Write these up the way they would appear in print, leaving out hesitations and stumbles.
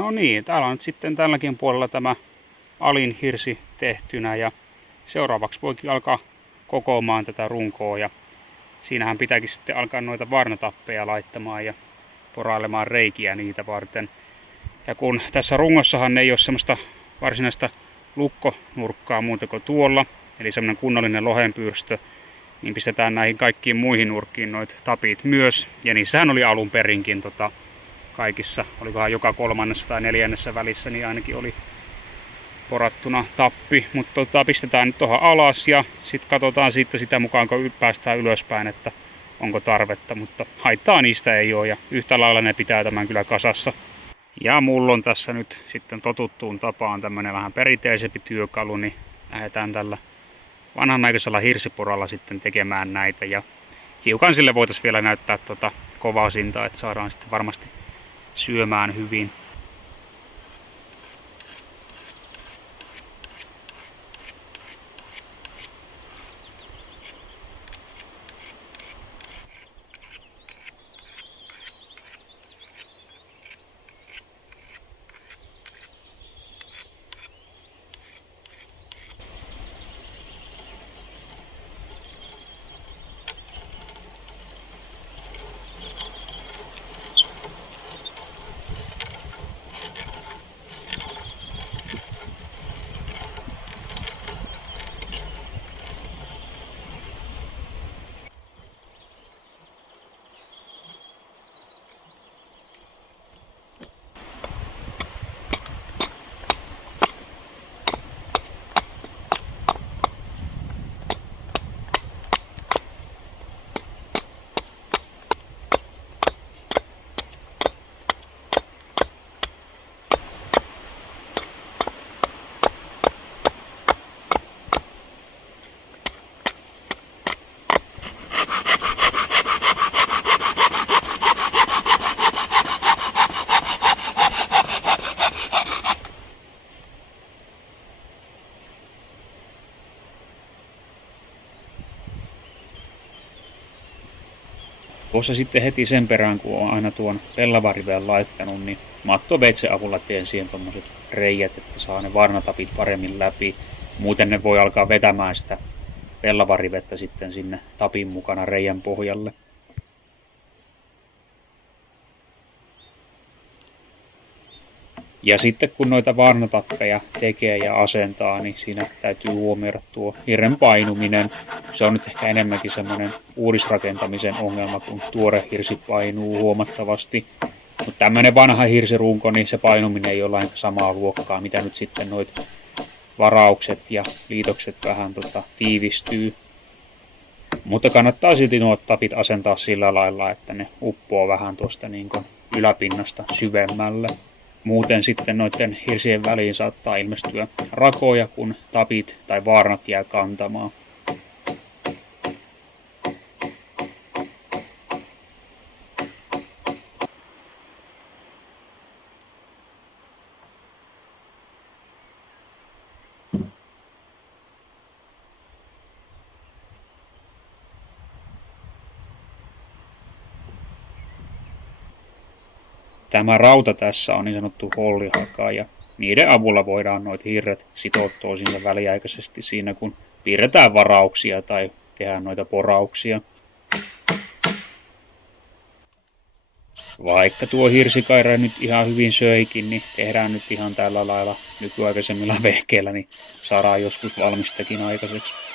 No niin, täällä on nyt sitten tälläkin puolella tämä alin hirsi tehtynä ja seuraavaksi voikin alkaa kokoamaan tätä runkoa ja siinähän pitääkin sitten alkaa noita varnatappeja laittamaan ja porailemaan reikiä niitä varten. Ja kun tässä rungossahan ei ole semmoista varsinaista lukkonurkkaa muuta kuin tuolla, eli semmoinen kunnollinen lohenpyrstö, niin pistetään näihin kaikkiin muihin nurkkiin noit tapit myös. Ja niissähän oli alun perinkin kaikissa, olikohan joka kolmannessa tai neljännessä välissä, niin ainakin oli porattuna tappi. Mutta pistetään nyt tuohon alas ja sitten katsotaan siitä sitä mukaan, kun päästään ylöspäin, että onko tarvetta. Mutta haittaa niistä ei ole ja yhtä lailla ne pitää tämän kyllä kasassa. Ja mulla on tässä nyt sitten totuttuun tapaan tämmönen vähän perinteisempi työkalu, niin lähdetään tällä vanhanaikaisella hirsiporalla sitten tekemään näitä. Ja hiukan sille voitaisiin vielä näyttää kovasinta, että saadaan sitten varmasti syömään hyvin. Tuossa sitten heti sen perään, kun on aina tuon pellavariveen laittanut, niin mattoveitsen avulla teen siihen tommoset reijät, että saa ne varnatapit paremmin läpi. Muuten ne voi alkaa vetämään sitä pellavarivettä sitten sinne tapin mukana reijän pohjalle. Ja sitten kun noita varnatappeja tekee ja asentaa, niin siinä täytyy huomioida tuo hirren painuminen. Se on nyt ehkä enemmänkin semmoinen uudisrakentamisen ongelma, kun tuore hirsi painuu huomattavasti. Mutta tämmöinen vanha hirsirunko, niin se painuminen ei ole lainkaan samaa luokkaa, mitä nyt sitten noit varaukset ja liitokset vähän tiivistyy. Mutta kannattaa silti nuo tapit asentaa sillä lailla, että ne uppoo vähän tuosta niin yläpinnasta syvemmälle. Muuten sitten noiden hirsien väliin saattaa ilmestyä rakoja, kun tapit tai vaarnat jää kantamaan. Tämä rauta tässä on niin sanottu hollihaka ja niiden avulla voidaan noita hirret sitoa toisiinsa väliaikaisesti siinä, kun piirretään varauksia tai tehdään noita porauksia. Vaikka tuo hirsikaira nyt ihan hyvin söikin, niin tehdään nyt ihan tällä lailla nykyaikaisemmilla vehkeillä, niin saadaan joskus valmistakin aikaiseksi.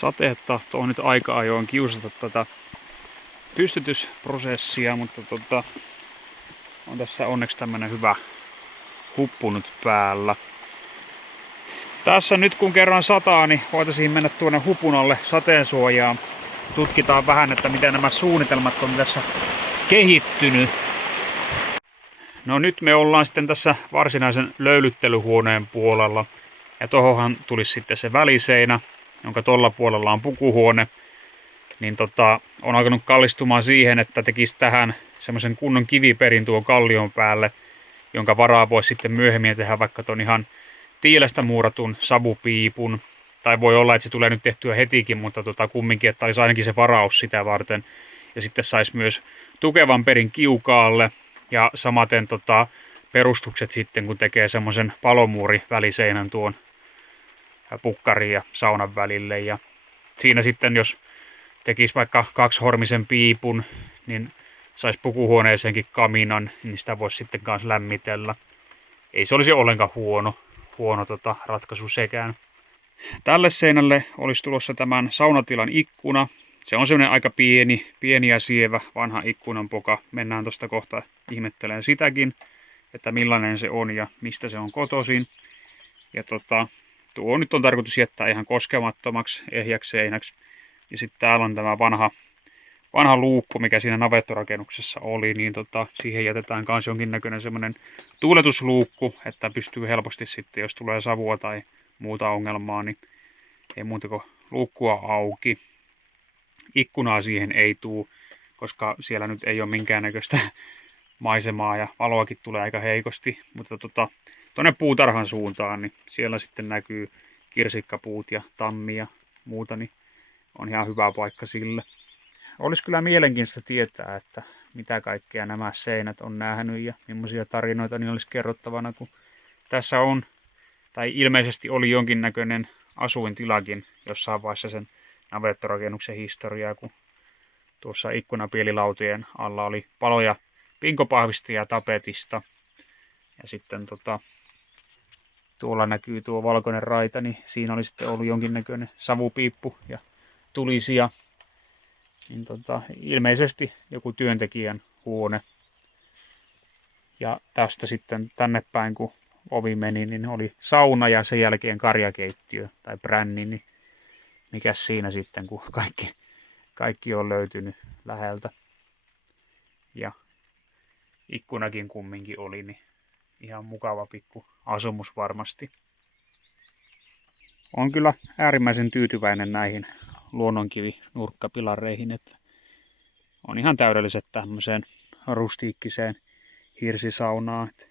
Sateet tahtoo nyt aika ajoin kiusata tätä pystytysprosessia, mutta on tässä onneksi tämmönen hyvä huppu nyt päällä. Tässä nyt kun kerran sataa, niin voitaisiin mennä tuonne hupun alle sateensuojaan. Tutkitaan vähän, että miten nämä suunnitelmat on tässä kehittynyt. No nyt me ollaan sitten tässä varsinaisen löylyttelyhuoneen puolella. Ja tohonhan tulisi sitten se väliseinä, jonka tuolla puolella on pukuhuone. Niin on alkanut kallistumaan siihen, että tekisi tähän semmoisen kunnon kiviperin tuon kallion päälle, jonka varaa voisi sitten myöhemmin tehdä vaikka ton ihan tiilestä muuratun savupiipun. Tai voi olla, että se tulee nyt tehtyä hetikin, mutta kumminkin, että olisi ainakin se varaus sitä varten. Ja sitten saisi myös tukevan perin kiukaalle. Ja samaten perustukset sitten, kun tekee semmoisen palomuuriväliseinän tuon pukkarin ja saunan välille. Ja siinä sitten, jos tekisi vaikka 2-hormisen piipun, niin saisi pukuhuoneeseenkin kaminan, niin sitä voisi sitten kanssa lämmitellä. Ei se olisi ollenkaan huono ratkaisu sekään. Tälle seinälle olisi tulossa tämän saunatilan ikkuna. Se on semmoinen aika pieni ja sievä vanha ikkunanpoka. Mennään tuosta kohta ihmettelemään sitäkin, että millainen se on ja mistä se on kotoisin. Ja tuo nyt on tarkoitus jättää ihan koskemattomaksi, ehjäksi seinäksi. Ja sitten täällä on tämä vanha luukku, mikä siinä navettorakennuksessa oli, niin siihen jätetään myös jonkinnäköinen semmoinen tuuletusluukku, että pystyy helposti sitten, jos tulee savua tai muuta ongelmaa, niin ei muuta kuin luukkua auki. Ikkunaa siihen ei tule, koska siellä nyt ei ole minkäännäköistä maisemaa ja valoakin tulee aika heikosti, mutta tuonne puutarhan suuntaan, niin siellä sitten näkyy kirsikkapuut ja tammi ja muuta, niin on ihan hyvä paikka sille. Olisi kyllä mielenkiintoista tietää, että mitä kaikkea nämä seinät on nähnyt ja millaisia tarinoita niin olisi kerrottavana, kun tässä on, tai ilmeisesti oli jonkinnäköinen asuintilakin jossain vaiheessa sen navettorakennuksen historiaa, kun tuossa ikkunapielilautien alla oli paloja pinkopahvista ja tapetista. Ja sitten tuolla näkyy tuo valkoinen raita, niin siinä oli sitten ollut jonkinnäköinen savupiippu ja tulisia. Niin ilmeisesti joku työntekijän huone. Ja tästä sitten tänne päin, kun ovi meni, niin oli sauna ja sen jälkeen karjakeittiö tai bränni. Niin mikäs siinä sitten, kun kaikki on löytynyt läheltä. Ja ikkunakin kumminkin oli, niin ihan mukava pikku asumus varmasti. On kyllä äärimmäisen tyytyväinen näihin luonnonkivi-nurkkapilareihin, että on ihan täydelliset tämmöiseen rustiikkiseen hirsisaunaan, että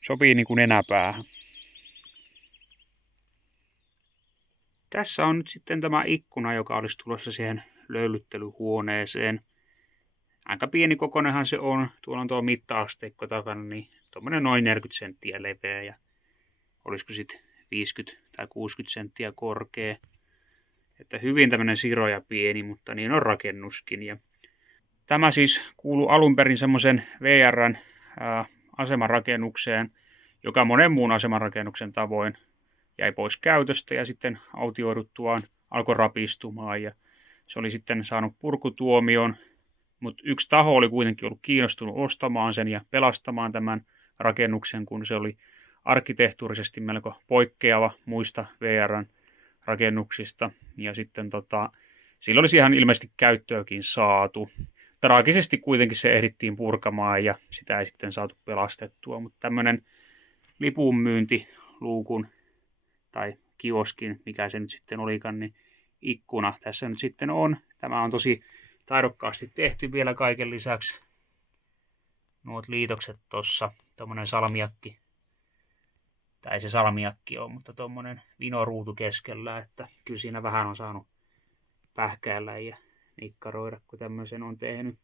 sopii niin kuin nenäpäähän. Tässä on nyt sitten tämä ikkuna, joka olisi tulossa siihen löylyttelyhuoneeseen. Aika pieni kokoinenhan se on. Tuolla on tuo mitta-asteikko takana, niin tuommoinen noin 40 senttiä leveä ja olisiko sitten 50 tai 60 senttiä korkea. Että hyvin tämmöinen siro ja pieni, mutta niin on rakennuskin. Ja tämä siis kuuluu alun perin semmoisen VR:n asemarakennukseen, joka monen muun asemarakenuksen tavoin jäi pois käytöstä ja sitten autioiduttuaan alkoi rapistumaan. Ja se oli sitten saanut purkutuomion, mutta yksi taho oli kuitenkin ollut kiinnostunut ostamaan sen ja pelastamaan tämän rakennuksen, kun se oli arkkitehtuurisesti melko poikkeava muista VR:n rakennuksista. Ja sitten sillä olisi ihan ilmeisesti käyttöäkin saatu. Traagisesti kuitenkin se ehdittiin purkamaan ja sitä ei sitten saatu pelastettua. Mutta tämmöinen lipunmyyntiluukun tai kioskin, mikä se nyt sitten olikaan, niin ikkuna tässä nyt sitten on. Tämä on tosi taidokkaasti tehty vielä kaiken lisäksi. Nuot liitokset tossa, tommonen salmiakki. Tai ei se salmiakki ole, mutta tommonen vinoruutu keskellä, että kyllä siinä vähän on saanut pähkäillä ja nikkaroida, kun tämmöisen on tehnyt.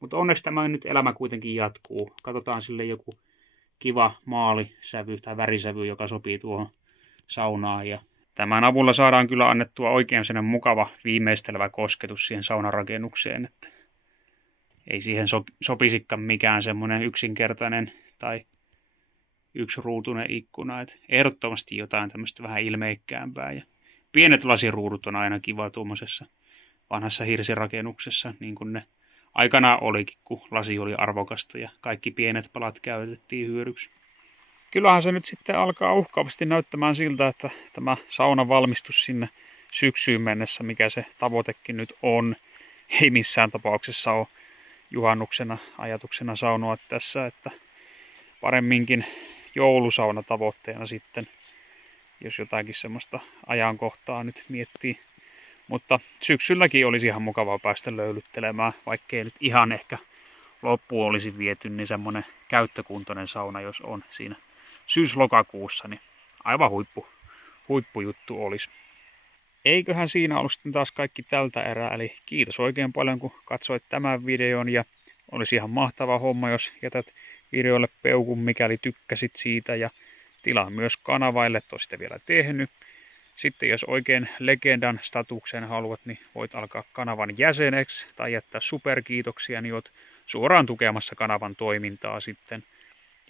Mutta onneksi tämä nyt elämä kuitenkin jatkuu. Katsotaan sille joku kiva maalisävy tai värisävy, joka sopii tuohon saunaan. Ja tämän avulla saadaan kyllä annettua oikein sellainen mukava viimeistelevä kosketus siihen saunarakennukseen. Että ei siihen sopisikaan mikään semmoinen yksinkertainen tai yksiruutuinen ikkuna. Että ehdottomasti jotain tämmöistä vähän ilmeikkäämpää ja pienet lasiruudut on aina kiva tuommoisessa vanhassa hirsirakennuksessa, niin kuin ne aikanaan olikin, kun lasi oli arvokasta ja kaikki pienet palat käytettiin hyödyksi. Kyllähän se nyt sitten alkaa uhkaavasti näyttämään siltä, että tämä saunan valmistus sinne syksyyn mennessä, mikä se tavoitekin nyt on, ei missään tapauksessa ole juhannuksena ajatuksena saunoa tässä, että paremminkin joulusauna tavoitteena sitten, jos jotakin semmoista ajankohtaa nyt miettii. Mutta syksylläkin olisi ihan mukavaa päästä löylyttelemään, vaikkei nyt ihan ehkä loppuun olisi viety, niin semmonen käyttökuntoinen sauna, jos on siinä syys-lokakuussa, niin aivan huippujuttu olisi. Eiköhän siinä ollut sitten taas kaikki tältä erää, eli kiitos oikein paljon kun katsoit tämän videon ja olisi ihan mahtava homma, jos jätät videolle peukun, mikäli tykkäsit siitä ja tilaa myös kanavaille, et ole sitä vielä tehnyt. Sitten jos oikein legendan statuksen haluat, niin voit alkaa kanavan jäseneksi tai jättää superkiitoksia, niin oot suoraan tukemassa kanavan toimintaa sitten.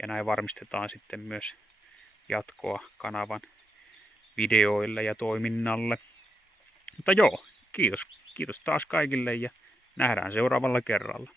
Ja näin varmistetaan sitten myös jatkoa kanavan videoille ja toiminnalle. Mutta joo, kiitos taas kaikille ja nähdään seuraavalla kerralla.